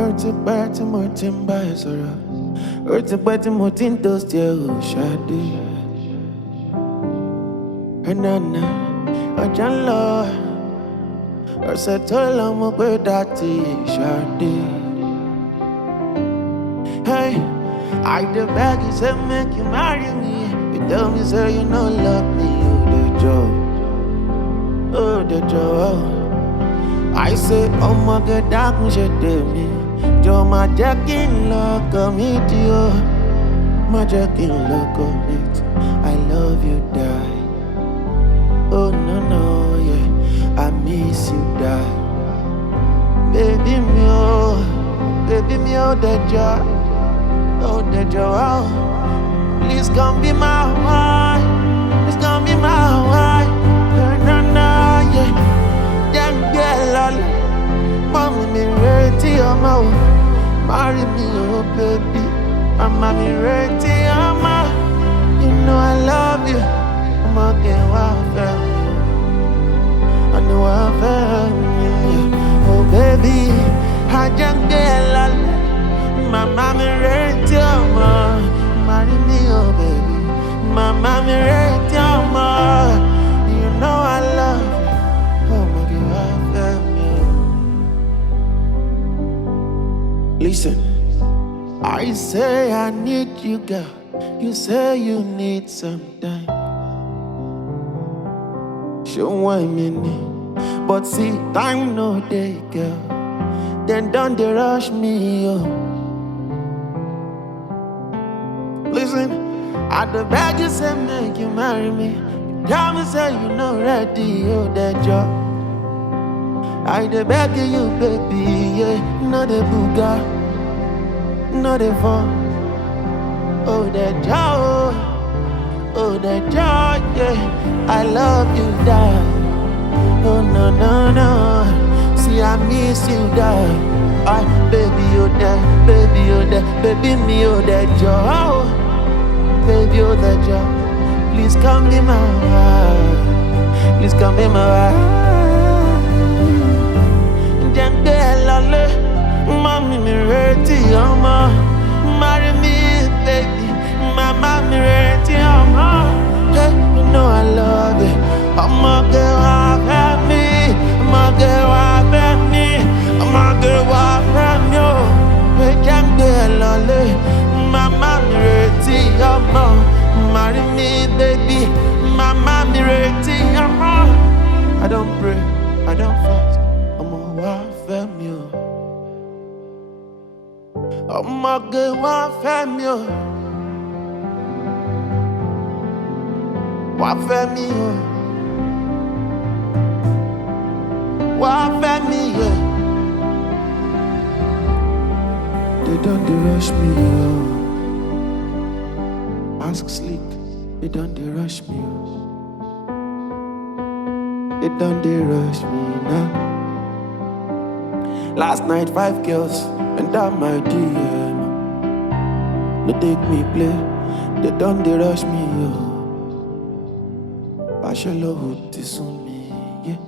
Otipe tí mo ti ń bá ẹ sọ̀rọ̀, Otipe tí mo ti ń toast ẹ ò Sade. Ẹnana ọjà ń lọ, ọ̀sẹ̀ tó lọ mo pé dàtí Sade. Hey, I dey beg you say make you marry me. You tell me say you no love me, oh the Jowo, oh the Jowo. I say Omoge dakun ṣe temi, jọ̀ọ́ má jẹ́ kí n lọ́kọ mi tí o, má jẹ́ kí n lọ́kọ mi tí. I love you die, oh no no yeah, I miss you die. Baby mi oh the Jowo, please come be my wife, please come be my wife. No no yeah, damn girl lole, mommy me reti ọmọ o, marry me oh baby, mama me reti ọmọ. You know I love you, Omoge wa fẹ́ mi, I know I fẹ́ mi, oh baby, ajá girl lole, mama me reti ọmọ, marry me oh baby, mama me reti ọmọ. You know I love you, Omoge wa fẹ́ mi. Listen, I say I need you, girl. You say you need some time. Show one minute, but see, time no day, girl. Then don't they rush me, oh. Listen, I the beg you say make you marry me. You tell me say you not ready, oh that job. I the beg you, baby, yeah, not the booga, not the fun. Oh that joy, oh that joy, yeah. I love you, die. Oh no no no, see I miss you, die. I baby you there, baby you there, baby me oh that joy, baby oh that joy. Please come be my wife, please come be my wife. Jenge lole, mommy me reti ọmọ, marry me baby, mama me reti ọmọ. Hey, you know I love it. Omoge wa fẹ́ mi, Omoge wa fẹ́ mi, Omoge wa fẹ́ mi o. Hey, jenge lole, mama me reti ọmọ, marry me baby, mama me reti ọmọ. I don't pray, I don't fast, ọmọ wa fẹ́ mi o. Omoge wa fẹ́ mi o. Wa fẹ́ mi o. Wa fẹ́ mi yeah. They don't dey rush me oh. Ask Slick, they don't dey rush me oh. They don't dey rush me now. Last night 5 girls went down my DM. They take me play, they don't dey rush me oh. Bachelor hood this on me, yeah.